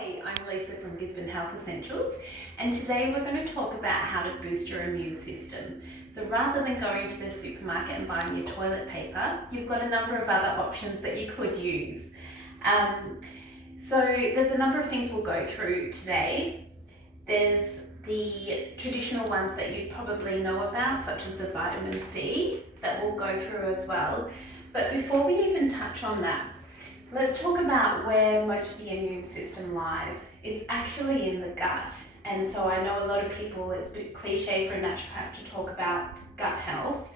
Hi, I'm Lisa from Gisborne Health Essentials, and today we're going to talk about how to boost your immune system. So rather than going to the supermarket and buying your toilet paper, you've got a number of other options that you could use. So there's a number of things we'll go through today. There's the traditional ones that you probably know about, such as the vitamin C, that we'll go through as well. But before we even touch on that, let's talk about where most of the immune system lies. It's actually in the gut. And so I know a lot of people, it's a bit cliche for a naturopath to talk about gut health,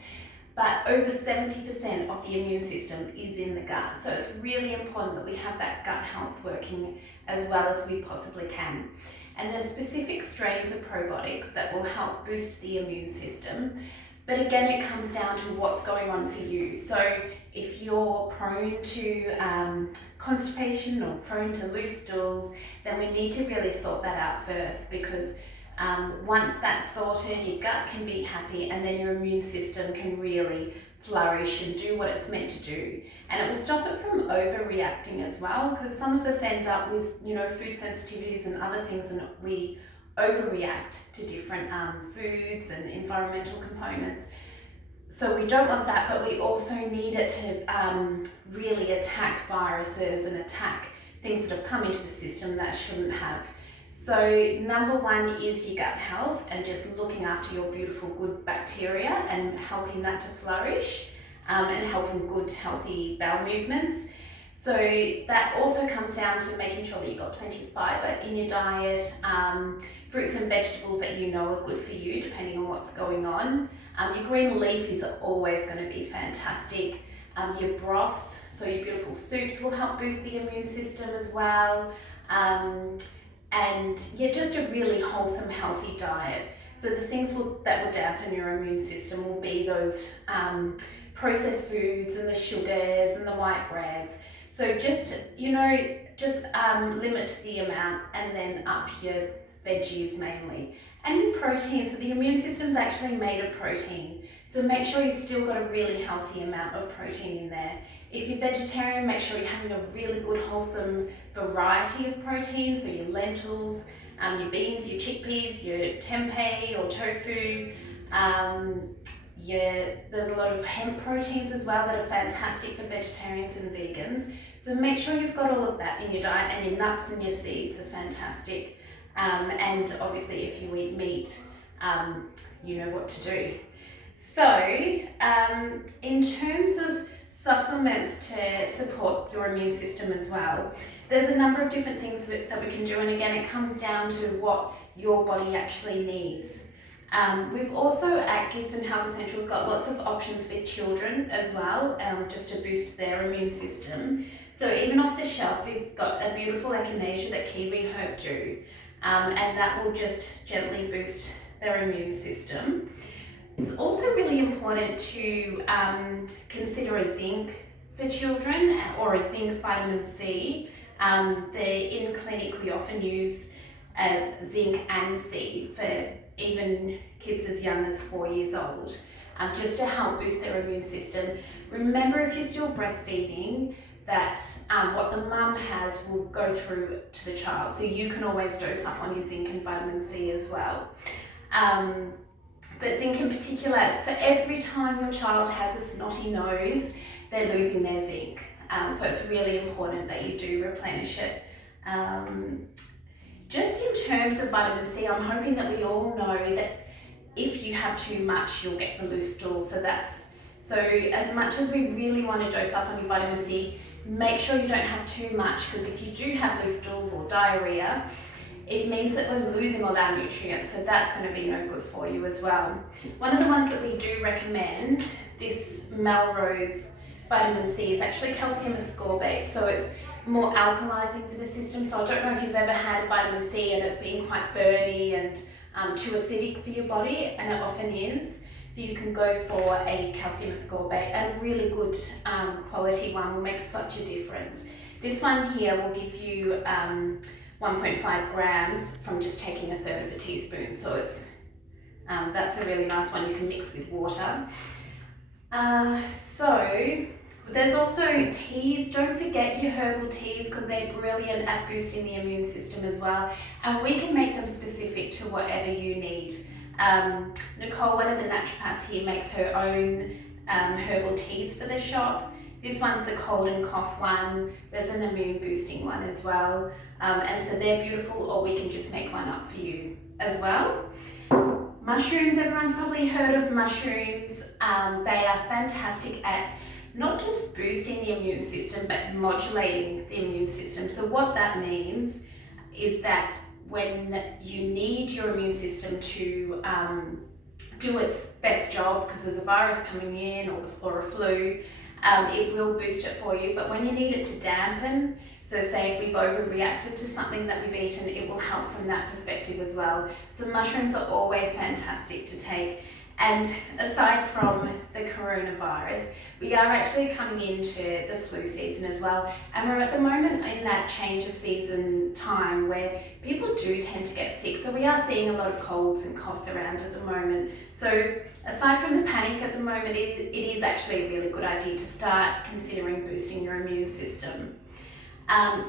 but over 70% of the immune system is in the gut. So it's really important that we have that gut health working as well as we possibly can. And there's specific strains of probiotics that will help boost the immune system. But again, it comes down to what's going on for you. So if you're prone to constipation or prone to loose stools, then we need to really sort that out first, because once that's sorted, your gut can be happy and then your immune system can really flourish and do what it's meant to do. And it will stop it from overreacting as well, because some of us end up with, food sensitivities and other things, and we overreact to different foods and environmental components. So we don't want that, but we also need it to really attack viruses and attack things that have come into the system that shouldn't have. So number one is your gut health, and just looking after your beautiful good bacteria and helping that to flourish, and helping good healthy bowel movements. So that also comes down to making sure that you've got plenty of fibre in your diet, fruits and vegetables that you know are good for you depending on what's going on. Your green leafies are always going to be fantastic. Your broths, so your beautiful soups, will help boost the immune system as well. And yeah, just a really wholesome, healthy diet. So the things that will dampen your immune system will be those processed foods and the sugars and the white breads. So just limit the amount, and then up your veggies mainly. And your protein, so the immune system's actually made of protein. So make sure you've still got a really healthy amount of protein in there. If you're vegetarian, make sure you're having a really good wholesome variety of protein. So your lentils, your beans, your chickpeas, your tempeh or tofu. There's a lot of hemp proteins as well that are fantastic for vegetarians and vegans. So make sure you've got all of that in your diet, and your nuts and your seeds are fantastic. And obviously if you eat meat, you know what to do. So in terms of supplements to support your immune system as well, there's a number of different things that we can do, and again it comes down to what your body actually needs. We've also at Gisborne Health Essentials got lots of options for children as well, just to boost their immune system. So even off the shelf, we've got a beautiful echinacea that kiwi herb do, and that will just gently boost their immune system. It's also really important to consider a zinc for children, or a zinc vitamin C. In clinic we often use zinc and C for even kids as young as 4 years old, just to help boost their immune system. Remember, if you're still breastfeeding, that what the mum has will go through to the child, so you can always dose up on your zinc and vitamin C as well. But zinc in particular, so every time your child has a snotty nose, they're losing their zinc. So it's really important that you do replenish it. Just in terms of vitamin C, I'm hoping that we all know that if you have too much, you'll get the loose stool. So as much as we really want to dose up on your vitamin C, make sure you don't have too much, because if you do have loose stools or diarrhea, it means that we're losing all our nutrients, so that's going to be no good for you as well. One of the ones that we do recommend, this Melrose vitamin C, is actually calcium ascorbate, so it's more alkalizing for the system. So I don't know if you've ever had vitamin C and it's been quite burny and too acidic for your body, and it often is. So you can go for a calcium ascorbate, and a really good quality one will make such a difference. This one here will give you 1.5 grams from just taking a third of a teaspoon. So that's a really nice one you can mix with water. So There's also teas. Don't forget your herbal teas because they're brilliant at boosting the immune system as well. And we can make them specific to whatever you need. Nicole, one of the naturopaths here, makes her own herbal teas for the shop. This one's the cold and cough one. There's an immune boosting one as well. And so they're beautiful, or we can just make one up for you as well. Mushrooms, everyone's probably heard of mushrooms. They are fantastic at not just boosting the immune system, but modulating the immune system. So what that means is that when you need your immune system to do its best job, because there's a virus coming in or a flu, it will boost it for you. But when you need it to dampen, so say if we've overreacted to something that we've eaten, it will help from that perspective as well. So mushrooms are always fantastic to take. And aside from the coronavirus, we are actually coming into the flu season as well. And we're at the moment in that change of season time where people do tend to get sick. So we are seeing a lot of colds and coughs around at the moment. So aside from the panic at the moment, it is actually a really good idea to start considering boosting your immune system.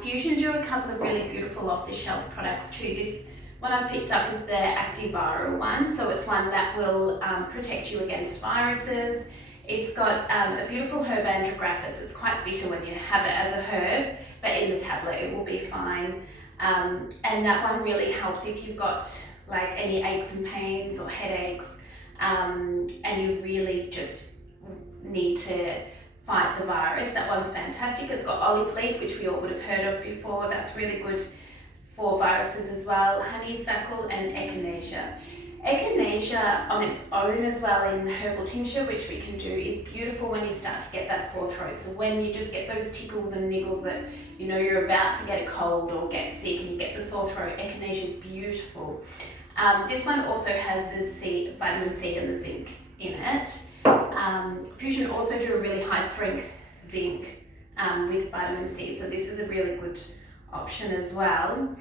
Fusion do a couple of really beautiful off-the-shelf products too. This one I've picked up is the antiviral one, so it's one that will protect you against viruses. It's got a beautiful herb andrographis. It's quite bitter when you have it as a herb, but in the tablet it will be fine. And that one really helps if you've got like any aches and pains or headaches, and you really just need to fight the virus. That one's fantastic. It's got olive leaf, which we all would have heard of before. That's really good for viruses as well. Honeysuckle and echinacea. Echinacea on its own as well in herbal tincture, which we can do, is beautiful when you start to get that sore throat. So when you just get those tickles and niggles that you know you're about to get a cold or get sick and you get the sore throat, echinacea is beautiful. This one also has the vitamin C and the zinc in it. Fusion also do a really high strength zinc with vitamin C, so this is a really good option as well.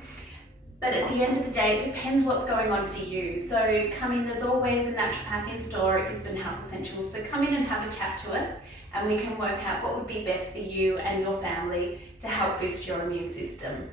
But at the end of the day, it depends what's going on for you. So come in, there's always a naturopath in store at Gisborne Health Essentials. So come in and have a chat to us and we can work out what would be best for you and your family to help boost your immune system.